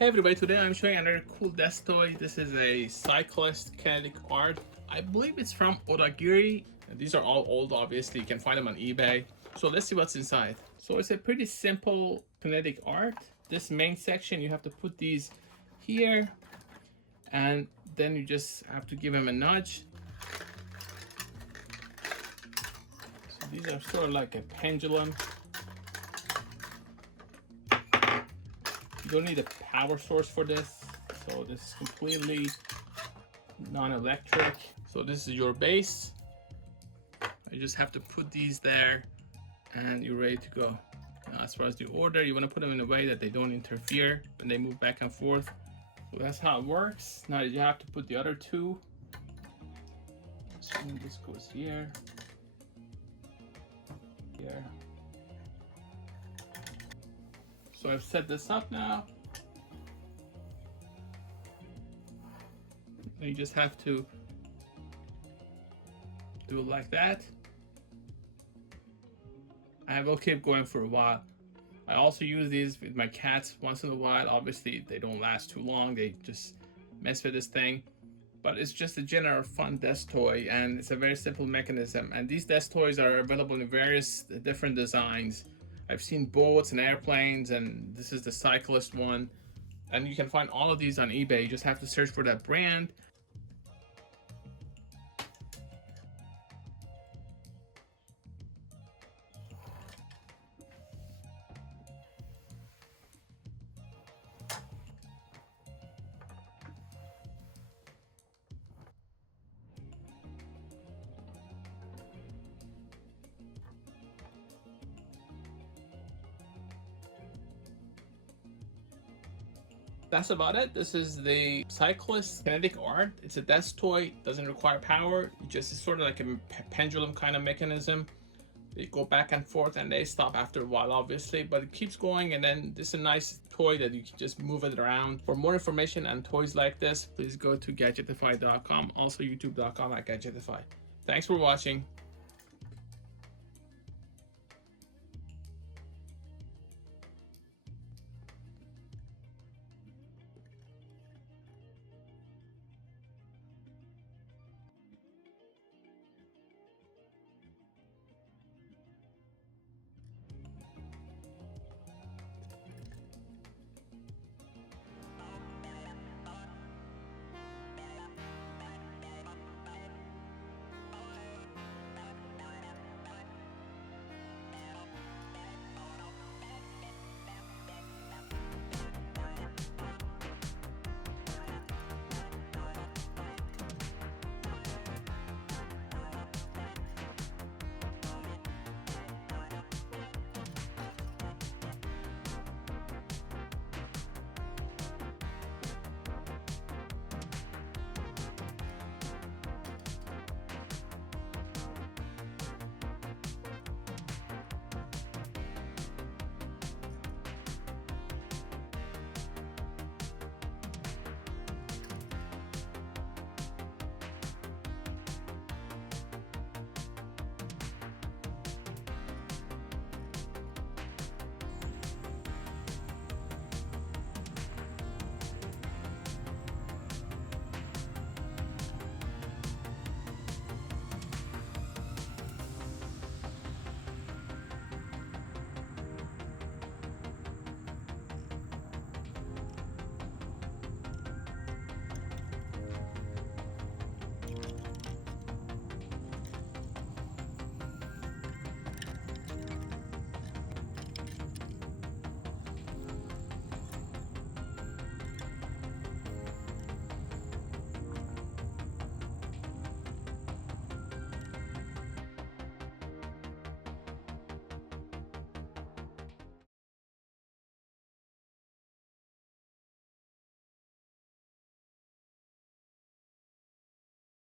Hey everybody, today I'm showing another cool desk toy. This is a Cyclist Kinetic Art. I believe it's from Otagiri. These are all old, obviously. You can find them on eBay. So let's see what's inside. So it's a pretty simple kinetic art. This main section, you have to put these here, and then you just have to give them a nudge. So these are sort of like a pendulum. You don't need a power source for this, so this is completely non-electric. So this is your base. You just have to put these there and you're ready to go. Now, as far as the order, you want to put them in a way that they don't interfere when they move back and forth. So that's how it works. Now you have to put the other two. So this goes here, here. So I've set this up now. You just have to do it like that. I will keep going for a while. I also use these with my cats once in a while. Obviously, they don't last too long. They just mess with this thing. But it's just a general fun desk toy, and it's a very simple mechanism. And these desk toys are available in various different designs. I've seen boats and airplanes, and this is the cyclist one. And you can find all of these on eBay. You just have to search for that brand. That's about it. This is the Cyclist Kinetic Art. It's a desk toy, doesn't require power. It just is sort of like a pendulum kind of mechanism. They go back and forth and they stop after a while, obviously, but it keeps going. And then this is a nice toy that you can just move it around. For more information on toys like this, please go to gadgetify.com, also youtube.com@gadgetify. Thanks for watching.